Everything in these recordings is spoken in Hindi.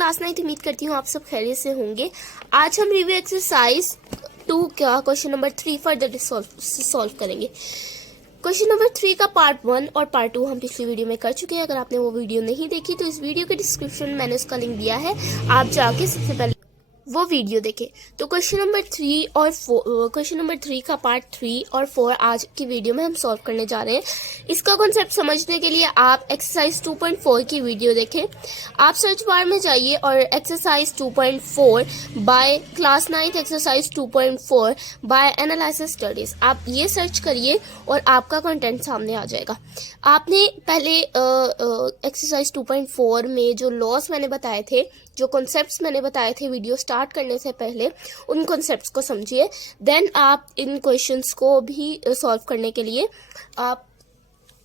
क्लास 9 उम्मीद करती हूँ आप सब खैरियत से होंगे। आज हम रिव्यू एक्सरसाइज 2 का क्वेश्चन नंबर 3 फर्दर सॉल्व करेंगे। क्वेश्चन नंबर 3 का पार्ट 1 और पार्ट 2 हम पिछली वीडियो में कर चुके हैं। अगर आपने वो वीडियो नहीं देखी तो इस वीडियो के डिस्क्रिप्शन में मैंने उसका लिंक दिया है, आप जाके सबसे पहले वो वीडियो देखें। तो क्वेश्चन नंबर 3 का पार्ट 3 और 4 आज की वीडियो में हम सॉल्व करने जा रहे हैं। इसका कॉन्सेप्ट समझने के लिए आप एक्सरसाइज 2.4 की वीडियो देखें। आप सर्च बार में जाइए और exercise 2.4 by class 9 exercise 2.4 by analysis studies, आप ये सर्च करिए और आपका कंटेंट सामने आ जाएगा। आपने पहले एक्सरसाइज 2.4 में जो लॉस मैंने बताए थे, जो कॉन्सेप्ट्स मैंने बताए थे वीडियो स्टार्ट करने से पहले, उन कॉन्सेप्ट्स को समझिए। देन आप इन क्वेश्चंस को भी सॉल्व करने के लिए आप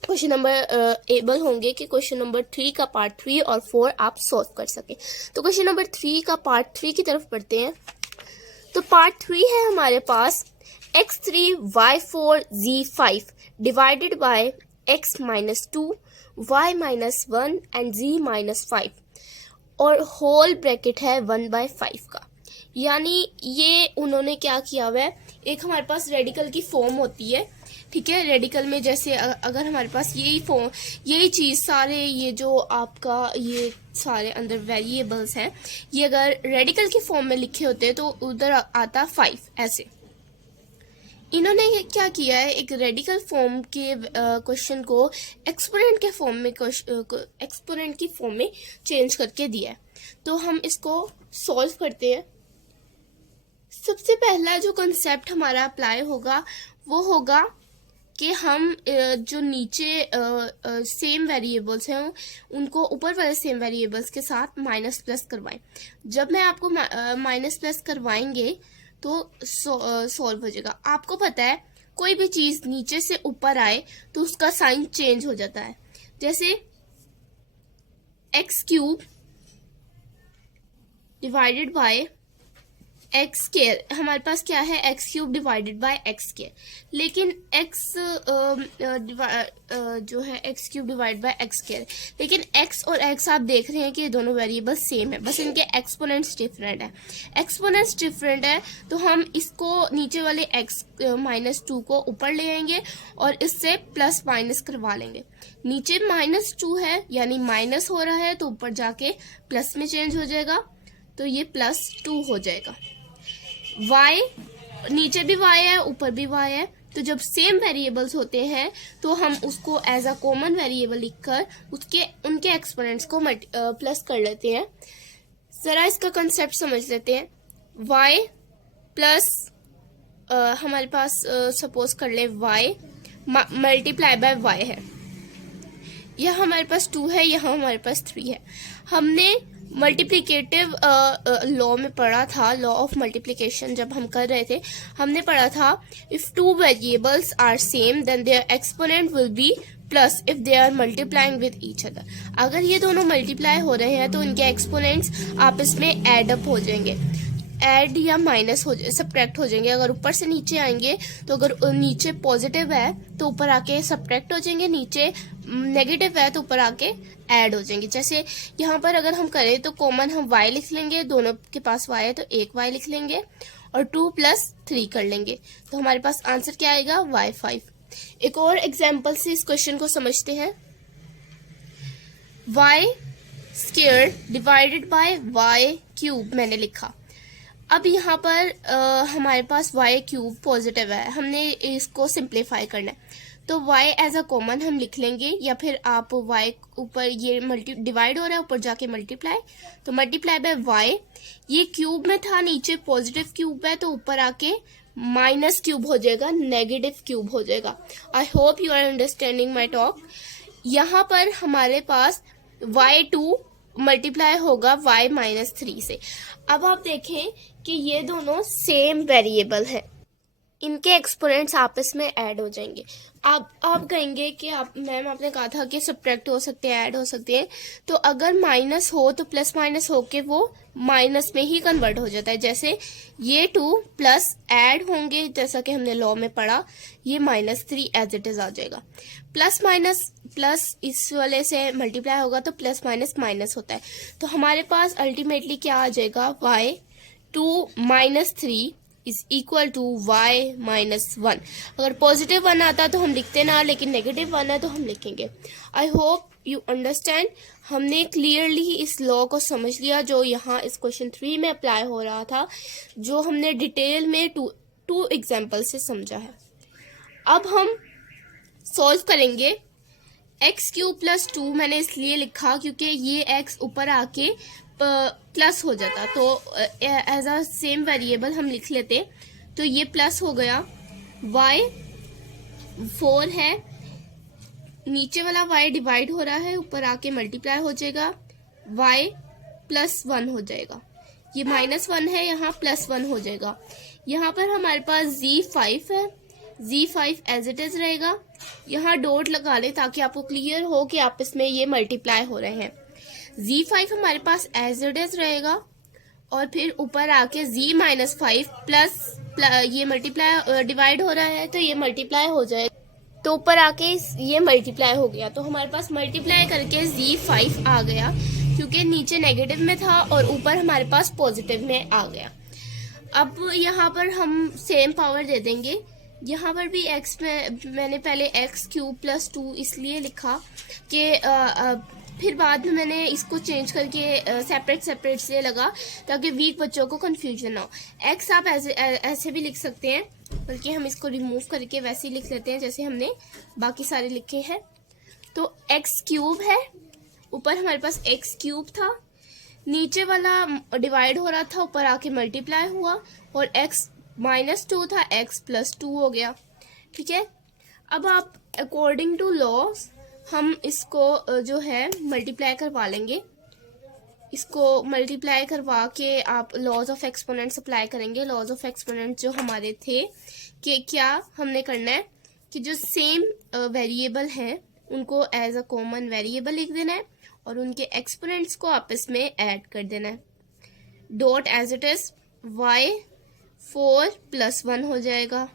क्वेश्चन नंबर एबल होंगे कि क्वेश्चन नंबर 3 का पार्ट 3 और 4 आप सॉल्व कर सके। तो क्वेश्चन नंबर 3 का पार्ट 3 की तरफ बढ़ते हैं। तो पार्ट 3 है हमारे पास x3 y4 z5 divided by x - 2 y - 1 and z - 5 और होल ब्रैकेट है 1/5 का। यानी ये उन्होंने क्या किया हुआ है, एक हमारे पास रेडिकल की फॉर्म होती है, ठीक है। रेडिकल में जैसे अगर हमारे पास यही चीज सारे ये जो आपका ये सारे अंदर वेरिएबल्स हैं, ये अगर रेडिकल की फॉर्म में लिखे होते हैं तो उधर आता 5 ऐसे। इन्होंने क्या किया है, एक रेडिकल फॉर्म के क्वेश्चन को एक्सपोनेंट की फॉर्म में चेंज करके दिया है। तो हम इसको सॉल्व करते हैं। सबसे पहला जो कंसेप्ट हमारा अप्लाई होगा वो होगा कि हम जो नीचे सेम वेरिएबल्स हैं उनको ऊपर वाले सेम वेरिएबल्स के साथ माइनस प्लस करवाएं। जब मैं आपको माइनस प्लस करवाएंगे तो सॉल्व हो जाएगा। आपको पता है कोई भी चीज नीचे से ऊपर आए तो उसका साइन चेंज हो जाता है। जैसे x³ डिवाइडेड बाय x², हमारे पास क्या है x³ डिवाइडेड बाय x², लेकिन जो है x³ डिवाइड बाय x², लेकिन x और x आप देख रहे हैं कि ये दोनों वेरिएबल सेम है, बस इनके एक्सपोनेंट्स डिफरेंट है। एक्सपोनेंट्स डिफरेंट है तो हम इसको नीचे वाले x - 2 को ऊपर ले आएंगे और इससे प्लस माइनस करवा लेंगे। नीचे -2 है यानी माइनस हो रहा है तो ऊपर जाके प्लस में चेंज हो जाएगा, तो ये +2 हो जाएगा। y नीचे भी y है ऊपर भी y है, तो जब सेम वेरिएबल्स होते हैं तो हम उसको एज अ कॉमन वेरिएबल लिखकर उनके एक्सपोनेंट्स को प्लस कर लेते हैं। जरा इसका कंसेप्ट समझ लेते हैं। y प्लस हमारे पास सपोज कर ले y मल्टीप्लाई बाय y है, यह हमारे पास 2 है, यहाँ हमारे पास 3 है। हमने मल्टीप्लिकेटिव लॉ में पढ़ा था, लॉ ऑफ मल्टीप्लिकेशन जब हम कर रहे थे हमने पढ़ा था, if 2 variables are same then their exponent will be plus if they are multiplying with each other. अगर ये दोनों मल्टीप्लाई हो रहे हैं तो इनके एक्सपोनेंट्स आपस में एड अप हो जाएंगे, ऐड या माइनस हो सब्ट्रैक्ट हो जाएंगे। अगर ऊपर से नीचे आएंगे तो अगर नीचे पॉजिटिव है तो ऊपर आके सब्ट्रैक्ट हो जाएंगे, नीचे नेगेटिव है तो ऊपर आके ऐड हो जाएंगे। जैसे यहाँ पर अगर हम करें तो कॉमन हम y लिख लेंगे, दोनों के पास y है तो एक y लिख लेंगे और 2 + 3 कर लेंगे, तो हमारे पास आंसर क्या आएगा y5। एक और एग्जाम्पल से इस क्वेश्चन को समझते हैं। y² डिवाइडेड बाय y³ मैंने लिखा। अब यहाँ पर हमारे पास y³ पॉजिटिव है, हमने इसको सिंप्लीफाई करना है तो y एज अ कॉमन हम लिख लेंगे, या फिर आप y ऊपर ये डिवाइड हो रहा है ऊपर जाके मल्टीप्लाई, तो मल्टीप्लाई बाय y, ये क्यूब में था नीचे पॉजिटिव क्यूब है तो ऊपर आके -³ हो जाएगा, नेगेटिव क्यूब हो जाएगा। I hope you are understanding my talk. यहाँ पर हमारे पास y2 मल्टीप्लाई होगा y - 3 से। अब आप देखें कि ये दोनों सेम वेरिएबल है, इनके एक्सपोनेंट्स आपस में ऐड हो जाएंगे। आप कहेंगे कि आप मैम आपने कहा था कि सब्ट्रैक्ट हो सकते हैं, ऐड हो सकते हैं, तो अगर माइनस हो तो प्लस माइनस होके वो माइनस में ही कन्वर्ट हो जाता है। जैसे ये 2 प्लस ऐड होंगे, जैसा कि हमने लॉ में पढ़ा, ये -3 एज इट इज आ जाएगा। प्लस माइनस प्लस इस वाले से मल्टीप्लाई होगा तो प्लस माइनस माइनस होता है। तो हमारे पास अल्टीमेटली क्या आ जाएगा, y2 - 3 is equal to y -1। अगर पॉजिटिव 1 आता तो हम लिखते ना, लेकिन नेगेटिव 1 है तो हम लिखेंगे। आई होप यू अंडरस्टैंड। हमने क्लियरली इस लॉ को समझ लिया जो यहाँ इस क्वेश्चन 3 में अप्लाई हो रहा था, जो हमने डिटेल में टू एग्जाम्पल से समझा है। अब हम सॉल्व करेंगे। x³ + 2 मैंने इसलिए लिखा क्योंकि ये x ऊपर आके प्लस हो जाता, तो एज अ सेम वेरिएबल हम लिख लेते। तो ये प्लस हो गया, y 4 है, नीचे वाला y डिवाइड हो रहा है, ऊपर आके मल्टीप्लाई हो जाएगा, y +1 हो जाएगा। ये -1 है, यहाँ +1 हो जाएगा। यहाँ पर हमारे पास z5 है, z5 एज इट इज रहेगा। यहाँ डॉट लगा ले ताकि आपको क्लियर हो कि आपस में ये मल्टीप्लाई हो रहे हैं। z5 हमारे पास एज इट इज रहेगा, और फिर ऊपर आके z-5 प्लस ये मल्टीप्लाई डिवाइड हो रहा है तो ये मल्टीप्लाई हो जाएगा, तो ऊपर आके ये मल्टीप्लाई हो गया। तो हमारे पास मल्टीप्लाई करके z5 आ गया, क्योंकि नीचे नेगेटिव में था और ऊपर हमारे पास पॉजिटिव में आ गया। अब यहाँ पर हम सेम पावर दे देंगे। यहाँ पर भी x में मैंने पहले x³ + 2 इसलिए लिखा कि फिर बाद में मैंने इसको चेंज करके सेपरेट से लगा ताकि वीक बच्चों को कंफ्यूजन ना हो। x आप ऐसे भी लिख सकते हैं, बल्कि हम इसको रिमूव करके वैसे ही लिख लेते हैं जैसे हमने बाकी सारे लिखे हैं। तो x³ है, ऊपर हमारे पास x³ था, नीचे वाला डिवाइड हो रहा था, ऊपर आके मल्टीप्लाई हुआ, और x -2 था, x +2 हो गया। ठीक है, अब आप अकॉर्डिंग टू लॉस हम इसको जो है मल्टीप्लाई करवा लेंगे। इसको मल्टीप्लाई करवा के आप लॉज ऑफ एक्सपोनेंट्स अप्लाई करेंगे। लॉज ऑफ एक्सपोनेंट्स जो हमारे थे कि क्या हमने करना है कि जो सेम वेरिएबल हैं उनको एज अ कॉमन वेरिएबल लिख देना है और उनके एक्सपोनेंट्स को आपस में ऐड कर देना है। Dot as it is y4 + 1 हो जाएगा,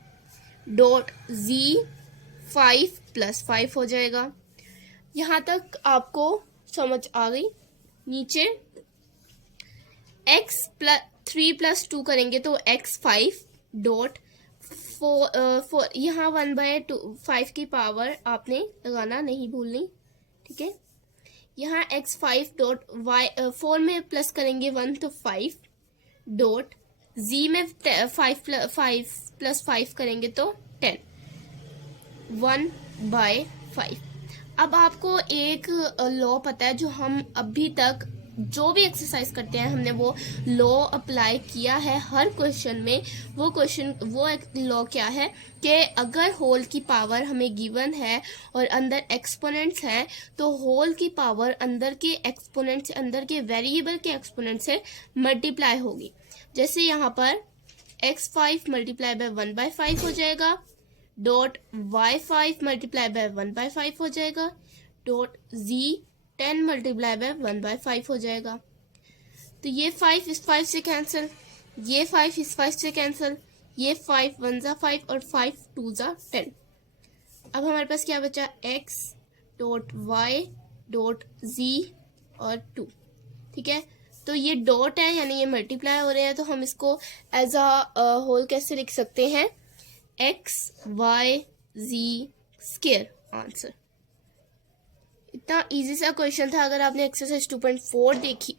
डॉट z5 + 5 हो जाएगा। यहाँ तक आपको समझ आ गई। नीचे x3 + 2 करेंगे तो x5 डॉट 4 यहाँ 1/5 की पावर आपने लगाना नहीं भूलनी। ठीक है, यहाँ x5 डॉट y4 में प्लस करेंगे 1 तो 5 डॉट z में 5 + 5 करेंगे तो 10 1/5। अब आपको एक लॉ पता है जो हम अभी तक जो भी एक्सरसाइज करते हैं हमने वो लॉ अप्लाई किया है हर क्वेश्चन में। वो एक लॉ क्या है कि अगर होल की पावर हमें गिवन है और अंदर एक्सपोनेंट्स है तो होल की पावर अंदर के एक्सपोनेंट से, अंदर के वेरिएबल के एक्सपोनेंट से मल्टीप्लाई होगी। जैसे यहाँ पर x5 × 1/5 हो जाएगा, डॉट y5 × 1/5 हो जाएगा, डॉट z10 × 1/5 हो जाएगा। तो ये 5 इस 5 से कैंसिल, ये 5 इस 5 से कैंसिल, ये 5 1 × 5 और 5 2 × 10। अब हमारे पास क्या बचा, x dot y dot z और 2। ठीक है, तो ये डॉट है यानी ये मल्टीप्लाई हो रहे हैं, तो हम इसको एज अ होल कैसे लिख सकते हैं, x y z square answer. इतना इजी सा क्वेश्चन था। अगर आपने एक्सरसाइज 2.4 देखी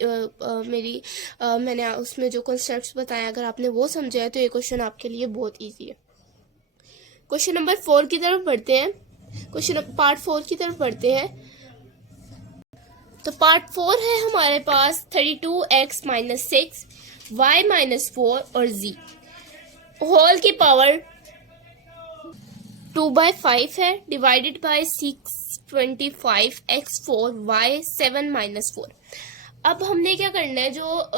मैंने उसमें जो कॉन्सेप्ट्स बताए अगर आपने वो समझा है तो ये क्वेश्चन आपके लिए बहुत इजी है। क्वेश्चन नंबर 4 की तरफ बढ़ते हैं। पार्ट 4 की तरफ बढ़ते हैं। तो पार्ट 4 है हमारे पास 32x - 6 y - 4 और z। होल की पावर 2/5 है, डिवाइडेड बाय 625 x4 y 7 - 4। अब हमने क्या करना है, जो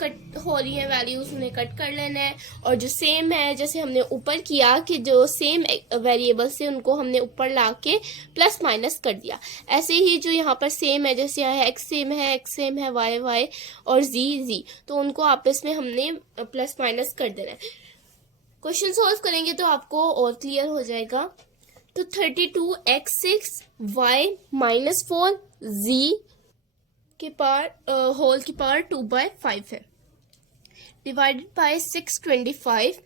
कट हो रही है वैल्यूज उन्हें कट कर लेना है, और जो सेम है जैसे हमने ऊपर किया कि जो सेम वेरिएबल से उनको हमने ऊपर ला के प्लस माइनस कर दिया, ऐसे ही जो यहाँ पर सेम है, जैसे यहाँ एक्स सेम है, वाई वाई और जी, तो उनको आपस में हमने प्लस माइनस कर देना है। क्वेश्चन सॉल्व करेंगे तो आपको और क्लियर हो जाएगा। तो 32x6 y -4 z के पावर होल की पावर 2/5 है, divided by 625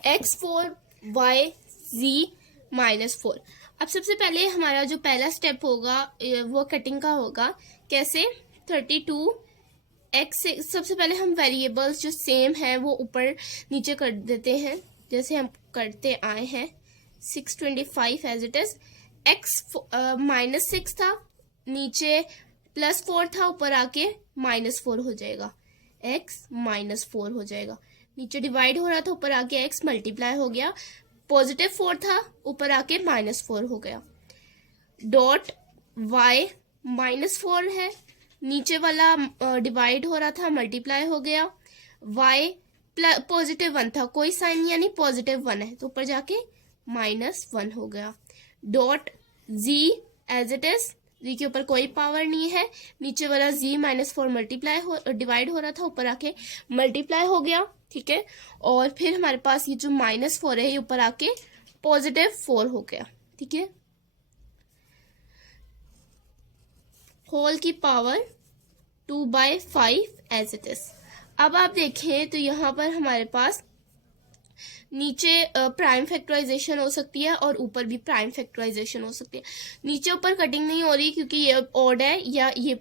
x4 y z -4। अब सबसे पहले हमारा जो पहला स्टेप होगा वो कटिंग का होगा। कैसे? 32x, सबसे पहले हम वेरिएबल्स जो सेम है वो ऊपर नीचे कर देते हैं, जैसे हम करते आए हैं। 625 एज इट इज, x -6 था, नीचे +4 था, ऊपर आके -4 हो जाएगा, x -4 हो जाएगा। नीचे डिवाइड हो रहा था, ऊपर आके x मल्टीप्लाई हो गया, +4 था, ऊपर आके -4 हो गया। डॉट y -4 है, नीचे वाला डिवाइड हो रहा था, मल्टीप्लाई हो गया, y +1 था, कोई साइन यानी +1 है, तो ऊपर जाके -1 हो गया। Dot z as it is, जी के ऊपर कोई पावर नहीं है, नीचे वाला z -4 मल्टीप्लाई डिवाइड हो रहा था, ऊपर आके मल्टीप्लाई हो गया, ठीक है। और फिर हमारे पास ये जो -4 है ये ऊपर आके +4 हो गया, ठीक है। होल की पावर 2/5 एज इट इज। अब आप देखें तो यहाँ पर हमारे पास नीचे प्राइम फैक्टराइजेशन हो सकती है और ऊपर भी प्राइम फैक्टराइजेशन हो सकती है। नीचे ऊपर कटिंग नहीं हो रही क्योंकि ये ऑड है या ये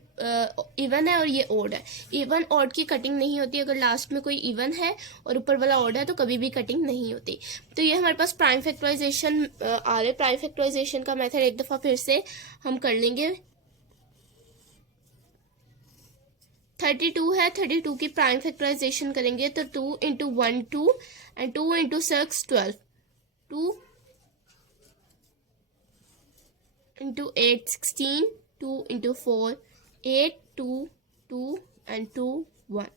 इवन है और ये ऑड है। इवन ऑड की कटिंग नहीं होती, अगर लास्ट में कोई इवन है और ऊपर वाला ऑड है तो कभी भी कटिंग नहीं होती। तो ये हमारे पास प्राइम फैक्टराइजेशन आ रहा है। प्राइम फैक्टराइजेशन का मेथड एक दफा फिर से हम कर लेंगे। 32 है, 32 की प्राइम फैक्टराइजेशन करेंगे तो 2 × 1 2 एंड 2 × 6 12, 2 × 8 16, 2 × 4 8, 2 2 एंड 2 1,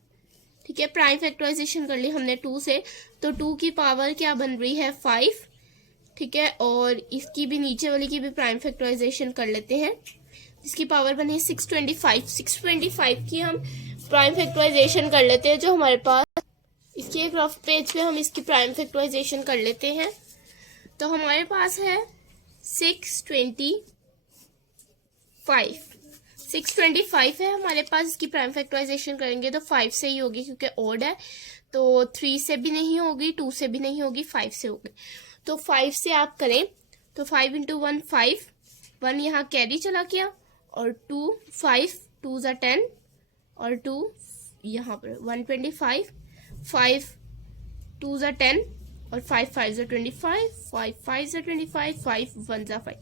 ठीक है। प्राइम फैक्टराइजेशन कर ली हमने 2 से, तो 2 की पावर क्या बन रही है 5, ठीक है। और इसकी भी नीचे वाली की भी प्राइम फैक्टराइजेशन कर लेते हैं, इसकी पावर बनी 625। 625 की हम प्राइम फैक्टराइजेशन कर लेते हैं, जो हमारे पास इसके एक रफ पेज पे हम इसकी प्राइम फैक्टराइजेशन कर लेते हैं। तो हमारे पास है 625 है हमारे पास। इसकी प्राइम फैक्टराइजेशन करेंगे तो 5 से ही होगी क्योंकि ऑड है, तो 3 से भी नहीं होगी, 2 से भी नहीं होगी, 5 से होगी। तो 5 से आप करें तो 5 × 1 5, 1 यहाँ कैरी चला गया, और 2 5 2 = 10 और 2 यहाँ पर 125, 5 2 = 10 और 5 5 = 25, 5 5 = 25, 5 1 = 5।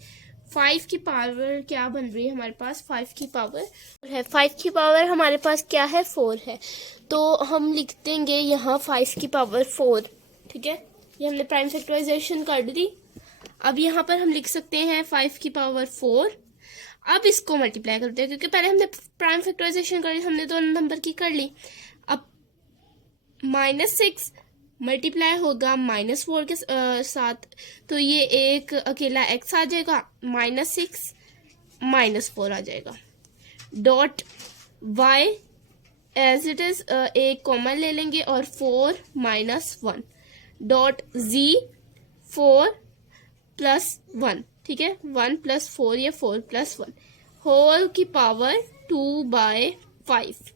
5 की पावर क्या बन रही है हमारे पास? 5 की पावर है, 5 की पावर हमारे पास क्या है 4 है, तो हम लिख देंगे यहाँ 5 की पावर 4, ठीक है। ये हमने प्राइम फैक्टराइजेशन कर दी। अब यहाँ पर हम लिख सकते हैं 5 की पावर 4। अब इसको मल्टीप्लाई करते हैं क्योंकि पहले हमने प्राइम फैक्टराइजेशन करी, हमने दोनों नंबर की कर ली। अब -6 मल्टीप्लाई होगा -4 के साथ, तो ये एक अकेला x आ जाएगा, -6 -4 आ जाएगा। Dot y as it is एक कॉमन ले लेंगे और 4 -1, डॉट z 4 + 1, ठीक है। 1 + 4 या 4 + 1, होल की पावर 2/5,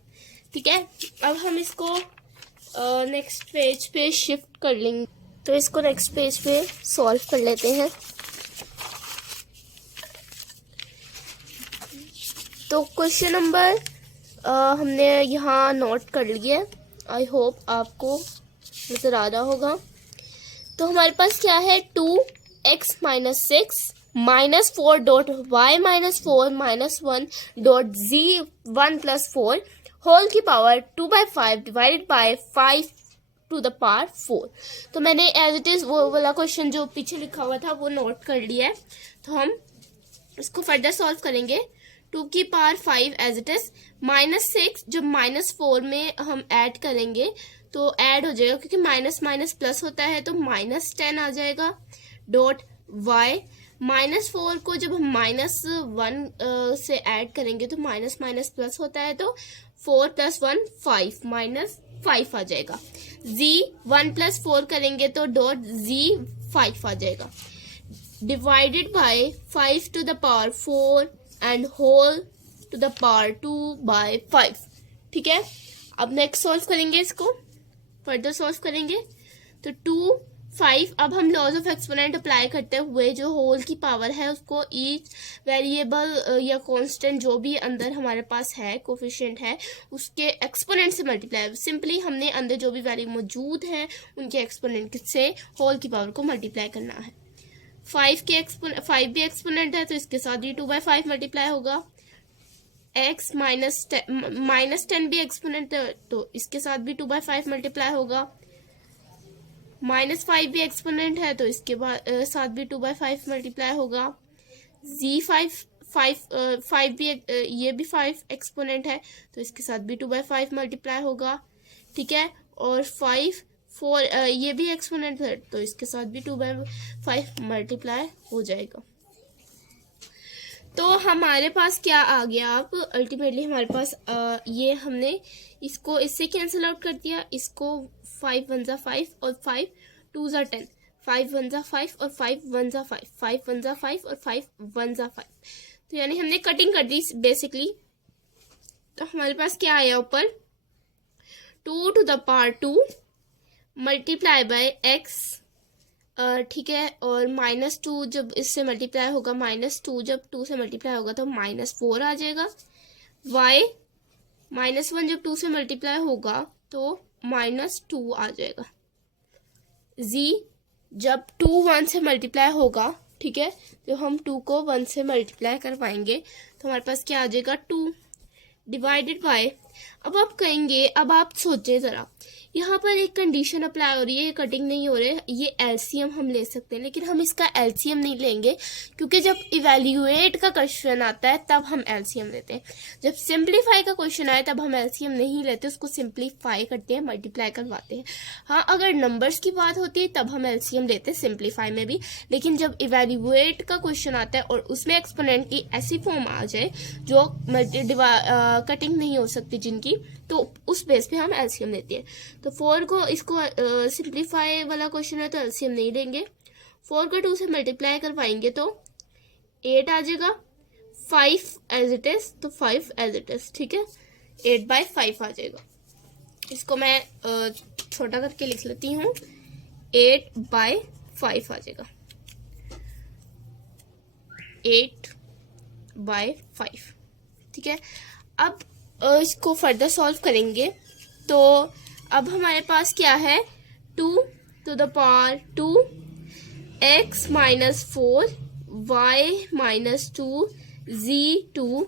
ठीक है। अब हम इसको नेक्स्ट पेज पे शिफ्ट कर लेंगे, तो इसको नेक्स्ट पेज पे सॉल्व कर लेते हैं। तो क्वेश्चन नंबर हमने यहाँ नोट कर लिया है, आई होप आपको नजर आ रहा होगा। तो हमारे पास क्या है 2x - 6 -4 dot y -4 -1 dot z 1 + 4 whole की power 2/5 divided by 5 to the power 4। तो मैंने एज इट इज वो वाला क्वेश्चन जो पीछे लिखा हुआ था वो नोट कर लिया है। तो हम इसको फर्दर सॉल्व करेंगे। 2 की पावर 5 एज इट इज, -6 जब -4 में हम ऐड करेंगे तो ऐड हो जाएगा, क्योंकि माइनस माइनस प्लस होता है तो -10 आ जाएगा डॉट y। -4 को जब हम -1 से ऐड करेंगे तो माइनस माइनस प्लस होता है तो 4 + 1 5 -5 आ जाएगा। z 1 + 4 करेंगे तो डॉट z 5 आ जाएगा, divided by 5 to the power 4 and whole to the power 2 by 5। ठीक है, अब नेक्स्ट सॉल्व करेंगे, इसको फर्दर सॉल्व करेंगे तो 2 5। अब हम लॉज ऑफ एक्सपोनेंट अप्लाई करते हुए जो होल की पावर है उसको ईच वेरिएबल या कांस्टेंट जो भी अंदर हमारे पास है कोफिशिएंट है उसके एक्सपोनेंट से मल्टीप्लाई, सिंपली हमने अंदर जो भी वैल्यू मौजूद है उनके एक्सपोनेंट से होल की पावर को मल्टीप्लाई करना है। 5 भी एक्सपोनेंट है तो इसके साथ भी 2/5 मल्टीप्लाई होगा। x -10 भी एक्सपोनेंट है तो इसके साथ भी 2/5 मल्टीप्लाई होगा। -5 भी एक्सपोनेंट है तो इसके साथ भी 2/5 मल्टीप्लाई होगा। z5 भी ये भी 5 एक्सपोनेंट है तो इसके साथ भी 2/5 मल्टीप्लाई होगा। ठीक है, और 4 ये भी एक्सपोनेंट है तो इसके साथ भी 2/5 मल्टीप्लाई हो जाएगा। तो हमारे पास क्या आ गया, अब अल्टीमेटली हमारे पास ये हमने इसको इससे कैंसिल आउट कर दिया, इसको 5 1 जा 5 और 5 2 जा 10, 5 1 जा 5 और 5 1 जा 5, 5 1 जा 5 और 5 1 जा 5। तो यानी हमने कटिंग कर दी बेसिकली। तो हमारे पास क्या आया ऊपर, 2 to the power 2 multiply by x। ठीक है, और -2 जब इससे मल्टीप्लाई होगा, -2 जब 2 से मल्टीप्लाई होगा तो -4 आ जाएगा। y -1 जब 2 से मल्टीप्लाई होगा तो -2 आ जाएगा। z जब 2 1 से मल्टीप्लाई होगा, ठीक है, तो हम 2 को 1 से मल्टीप्लाई करवाएंगे तो हमारे पास क्या आ जाएगा 2 डिवाइडेड बाय। अब आप कहेंगे, अब आप सोचें जरा, यहाँ पर एक कंडीशन अप्लाई हो रही है, ये कटिंग नहीं हो रही है, ये एलसीएम हम ले सकते हैं, लेकिन हम इसका एलसीएम नहीं लेंगे क्योंकि जब इवेल्युएट का क्वेश्चन आता है तब हम एलसीएम लेते हैं। जब सिंप्लीफाई का क्वेश्चन आए तब हम एलसीएम नहीं लेते, उसको सिंप्लीफाई करते हैं, मल्टीप्लाई करवाते हैं। हाँ, अगर नंबर्स की बात होती है तब हम एलसीएम लेते हैं सिंप्लीफाई में भी, लेकिन जब इवेल्युएट का क्वेश्चन आता है और उसमें एक्सपोनेंट की ऐसी फॉर्म आ जाए जो कटिंग नहीं हो सकती जिनकी, तो उस बेस पे हम एलसीएम लेते हैं। तो 4 को इसको सिंप्लीफाई वाला क्वेश्चन है तो एलसीएम नहीं लेंगे। 4 को 2 से मल्टीप्लाई करवाएंगे तो 8 आ जाएगा। 5 एज इट इज तो 5 एज इट इज, ठीक है, 8/5 आ जाएगा। इसको मैं छोटा करके लिख लेती हूँ, 8/5 आ जाएगा, 8/5। ठीक है, अब इसको फर्दर सॉल्व करेंगे तो अब हमारे पास क्या है, 2 to the power 2 x -4 y -2 z 2।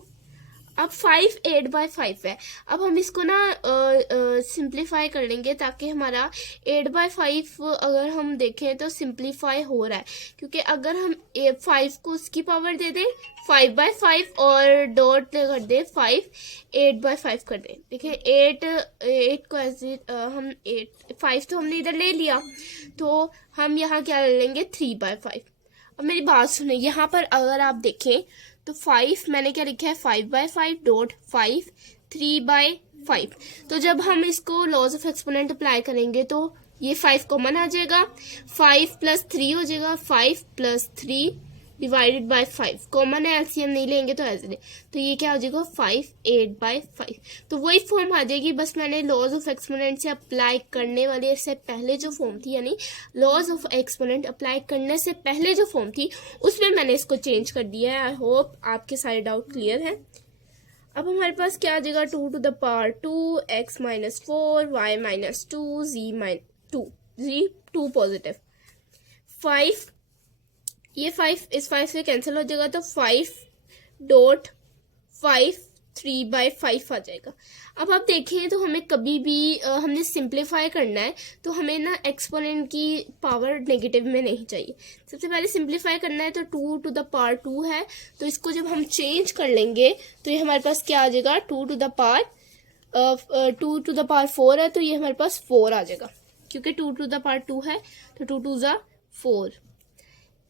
अब 5 8/5 है। अब हम इसको ना सिंप्लीफाई कर लेंगे ताकि हमारा 8/5 अगर हम देखें तो सिंप्लीफाई हो रहा है, क्योंकि अगर हम 5 को उसकी पावर दे दें 5/5 और डॉट कर दे 5 8/5 कर दें। देखिए 8 को ऐसे हम 5 तो हमने इधर ले लिया तो हम यहाँ क्या ले लेंगे 3/5। अब मेरी बात सुने, यहाँ पर अगर आप देखें तो 5 मैंने क्या लिखा है 5/5 डॉट 5 3/5। तो जब हम इसको लॉज ऑफ एक्सपोनेंट अप्लाई करेंगे तो ये 5 कॉमन आ जाएगा, 5 + 3 हो जाएगा, 5 + 3 डिवाइडेड बाय 5 कॉमन है, एलसीएम नहीं लेंगे तो ऐसे, तो ये क्या हो जाएगा 5 8/5। तो वही फॉर्म आ जाएगी, बस मैंने लॉज ऑफ एक्सपोनेंट से अप्लाई करने वाले से पहले जो फॉर्म थी, यानी लॉज ऑफ एक्सपोनेंट अप्लाई करने से पहले जो फॉर्म थी उसमें मैंने इसको चेंज कर दिया है। आई होप आपके सारे डाउट क्लियर है। अब हमारे पास क्या आ जाएगा 2 to the power 2 x -4 y -2 z 2 positive 5। ये 5 इस 5 से कैंसिल हो जाएगा तो 5 डॉट 5 3/5 आ जाएगा। अब आप देखें तो हमें कभी भी हमने सिंप्लीफाई करना है तो हमें ना एक्सपोनेंट की पावर नेगेटिव में नहीं चाहिए। सबसे पहले सिंप्लीफाई करना है तो 2 टू द पावर 2 है, तो इसको जब हम चेंज कर लेंगे तो ये हमारे पास क्या आ जाएगा, 2 टू द पावर 4 है, तो ये हमारे पास 4 आ जाएगा, क्योंकि 2 टू द पावर 2 है तो 2 टू ज़ा 4।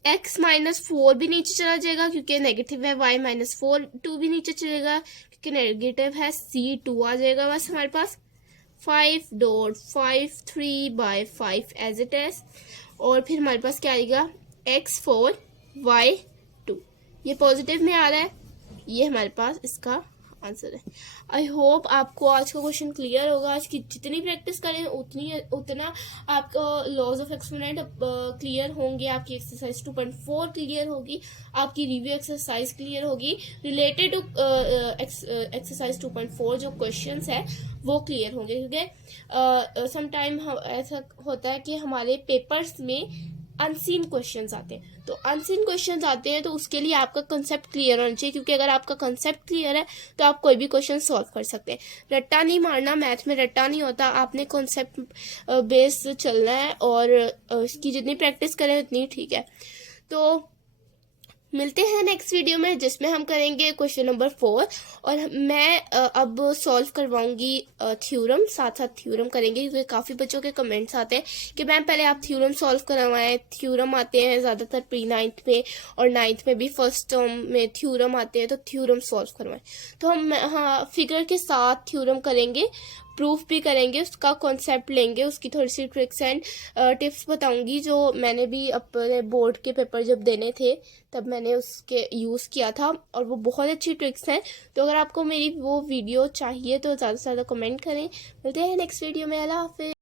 x -4 भी नीचे चला जाएगा क्योंकि नेगेटिव है, y -4 2 भी नीचे चलेगा क्योंकि नेगेटिव है, c 2 आ जाएगा। बस हमारे पास 5.53/5 एज इट इज, और फिर हमारे पास क्या आएगा, x4 y2। ये पॉजिटिव में आ रहा है, ये हमारे पास इसका आंसर है। आई होप आपको आज का क्वेश्चन क्लियर होगा। आज की जितनी प्रैक्टिस करें उतना आपको लॉज ऑफ एक्सपोनेंट क्लियर होंगे, आपकी एक्सरसाइज 2.4 क्लियर होगी, आपकी रिव्यू एक्सरसाइज क्लियर होगी, रिलेटेड टू एक्सरसाइज 2.4 जो क्वेश्चंस है वो क्लियर होंगे, क्योंकि समटाइम ऐसा होता है कि हमारे पेपर्स में अनसीन क्वेश्चंस आते हैं। तो अनसीन क्वेश्चंस आते हैं तो उसके लिए आपका कंसेप्ट क्लियर होना चाहिए, क्योंकि अगर आपका कंसेप्ट क्लियर है तो आप कोई भी क्वेश्चन सॉल्व कर सकते हैं। रट्टा नहीं मारना, मैथ में रट्टा नहीं होता, आपने कंसेप्ट बेस चलना है और इसकी जितनी प्रैक्टिस करें उतनी ठीक है। तो मिलते हैं नेक्स्ट वीडियो में जिसमें हम करेंगे क्वेश्चन नंबर 4, और मैं अब सॉल्व करवाऊंगी थ्योरम, साथ साथ थ्योरम करेंगे, क्योंकि काफ़ी बच्चों के कमेंट्स आते हैं कि मैम पहले आप थ्योरम सॉल्व करवाएं। थ्योरम आते हैं ज़्यादातर प्री 9th में और 9th में भी फर्स्ट टर्म में थ्योरम आते हैं, तो थ्योरम सॉल्व करवाएं। तो हम फिगर के साथ थ्योरम करेंगे, प्रूफ भी करेंगे, उसका कॉन्सेप्ट लेंगे, उसकी थोड़ी सी ट्रिक्स एंड टिप्स बताऊंगी जो मैंने भी अपने बोर्ड के पेपर जब देने थे तब मैंने उसके यूज़ किया था, और वो बहुत अच्छी ट्रिक्स हैं। तो अगर आपको मेरी वो वीडियो चाहिए तो ज़्यादा से ज़्यादा कमेंट करें। मिलते हैं नेक्स्ट वीडियो में। अल्लाह हाफिज़।